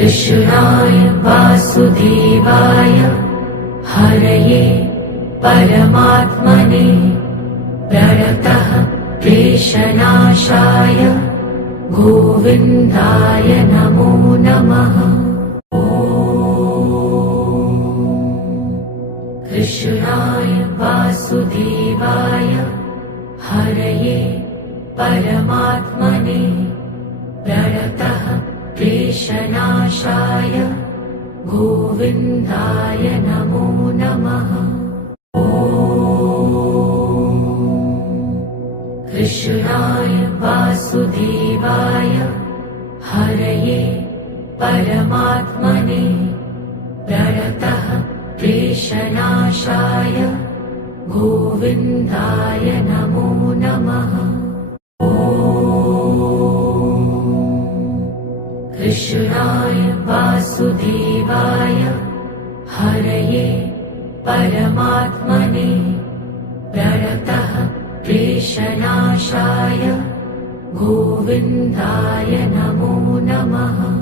कृष्णाय वासुदेवाय हरये परमात्मने प्रणतः क्लेशनाशाय गोविन्दाय नमो नमः। कृष्णाय वासुदेवाय हरये परमात्मने प्रणतः क्लेशनाशाय गोविन्दाय नमो नमः। कृष्णाय वासुदेवाय हरये परमात्मने प्रणतः क्लेशनाशाय गोविन्दाय नमो नमः। कृष्णाय वासुदेवाय हरये परमात्मने प्रणतः क्लेशनाशाय गोविन्दाय नमो नमः।